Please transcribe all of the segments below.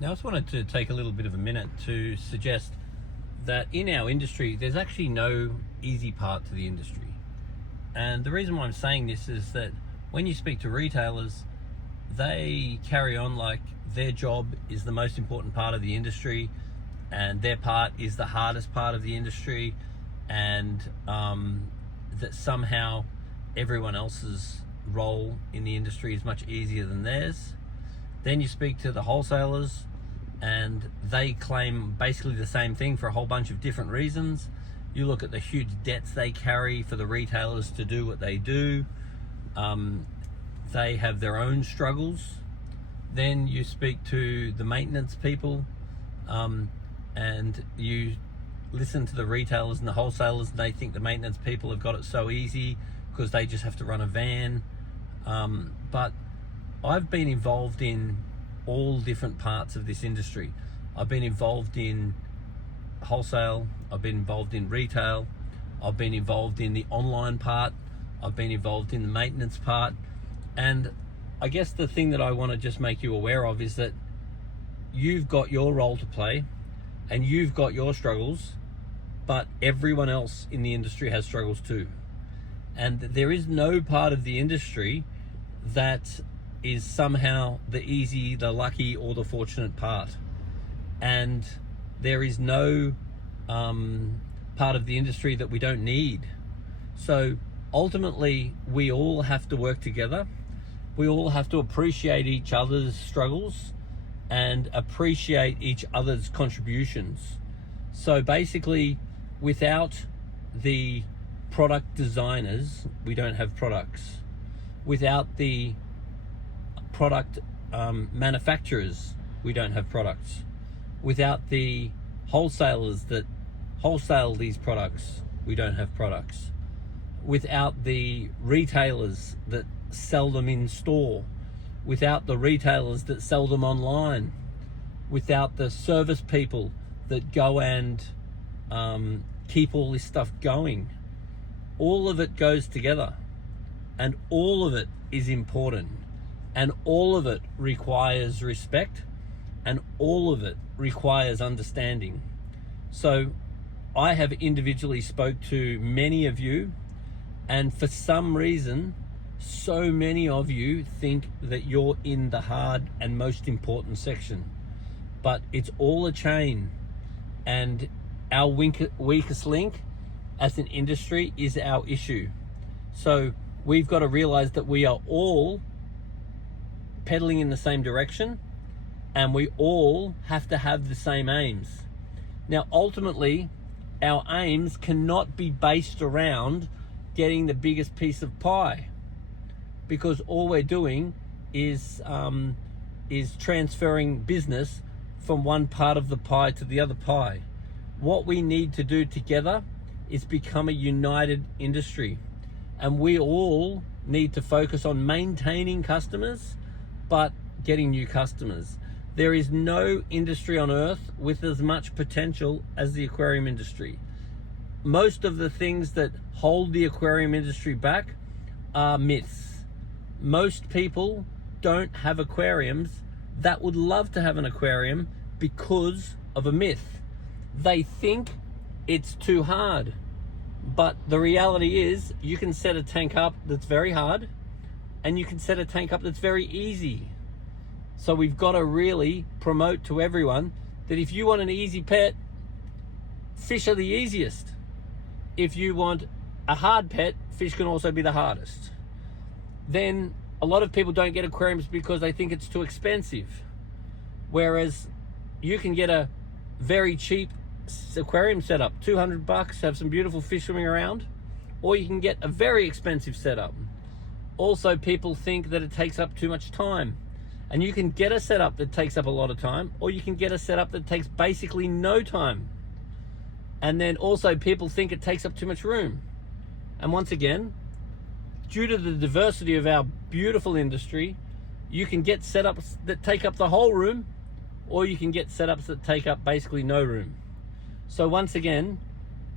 Now, I just wanted to take a little bit of a minute to suggest that in our industry, there's actually no easy part to the industry. And the reason why I'm saying this is that when you speak to retailers, they carry on like their job is the most important part of the industry and their part is the hardest part of the industry, and that somehow everyone else's role in the industry is much easier than theirs. Then you speak to the wholesalers and they claim basically the same thing for a whole bunch of different reasons. You look at the huge debts they carry for the retailers to do what they do. They have their own struggles. Then you speak to the maintenance people and you listen to the retailers and the wholesalers, and they think the maintenance people have got it so easy because they just have to run a van. But I've been involved in all different parts of this industry. I've been involved in wholesale, I've been involved in retail, I've been involved in the online part, I've been involved in the maintenance part. And I guess the thing that I want to just make you aware of is that you've got your role to play and you've got your struggles, but everyone else in the industry has struggles too. And there is no part of the industry that is somehow the easy, the lucky, or the fortunate part. And there is no part of the industry that we don't need. So ultimately, we all have to work together. We all have to appreciate each other's struggles and appreciate each other's contributions. So basically, without the product designers, we don't have products. Without the product manufacturers, we don't have products. Without the wholesalers that wholesale these products, we don't have products. Without the retailers that sell them in store, without the retailers that sell them online, without the service people that go and keep all this stuff going, all of it goes together and all of it is important and all of it requires respect and all of it requires understanding. So I have individually spoke to many of you, and for some reason so many of you think that you're in the hard and most important section, but it's all a chain, and our weakest link as an industry is our issue. So we've got to realize that we are all pedaling in the same direction and we all have to have the same aims. Now ultimately, our aims cannot be based around getting the biggest piece of pie, because all we're doing is transferring business from one part of the pie to the other pie. What we need to do together is become a united industry, and we all need to focus on maintaining customers but getting new customers. There is no industry on earth with as much potential as the aquarium industry. Most of the things that hold the aquarium industry back are myths. Most people don't have aquariums that would love to have an aquarium because of a myth. They think it's too hard, but the reality is you can set a tank up that's very hard and you can set a tank up that's very easy. So we've got to really promote to everyone that if you want an easy pet, fish are the easiest. If you want a hard pet, fish can also be the hardest. Then a lot of people don't get aquariums because they think it's too expensive. Whereas you can get a very cheap aquarium setup, $200, have some beautiful fish swimming around, or you can get a very expensive setup. Also, people think that it takes up too much time. And you can get a setup that takes up a lot of time, or you can get a setup that takes basically no time. And then also people think it takes up too much room. And once again, due to the diversity of our beautiful industry, you can get setups that take up the whole room, or you can get setups that take up basically no room. So once again,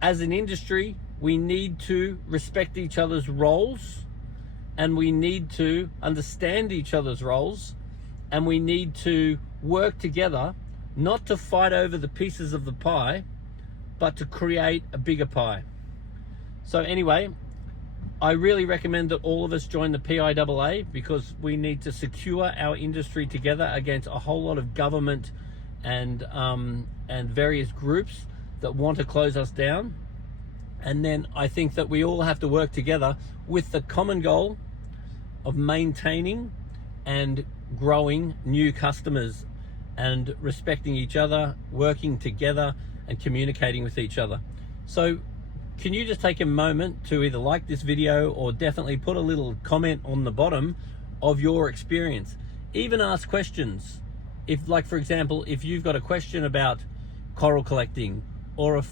as an industry, we need to respect each other's roles, and we need to understand each other's roles, and we need to work together, not to fight over the pieces of the pie, but to create a bigger pie. So anyway, I really recommend that all of us join the PIAA, because we need to secure our industry together against a whole lot of government and various groups that want to close us down. And then I think that we all have to work together with the common goal of maintaining and growing new customers and respecting each other, working together and communicating with each other. So can you just take a moment to either like this video or definitely put a little comment on the bottom of your experience. Even ask questions. If, like, for example, if you've got a question about coral collecting, or a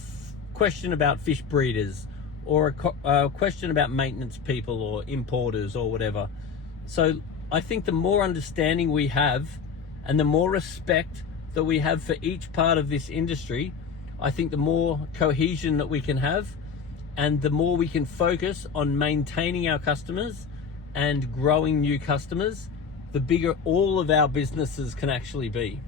question about fish breeders, or a question about maintenance people or importers or whatever. So I think the more understanding we have and the more respect that we have for each part of this industry, I think the more cohesion that we can have, and the more we can focus on maintaining our customers and growing new customers, the bigger all of our businesses can actually be.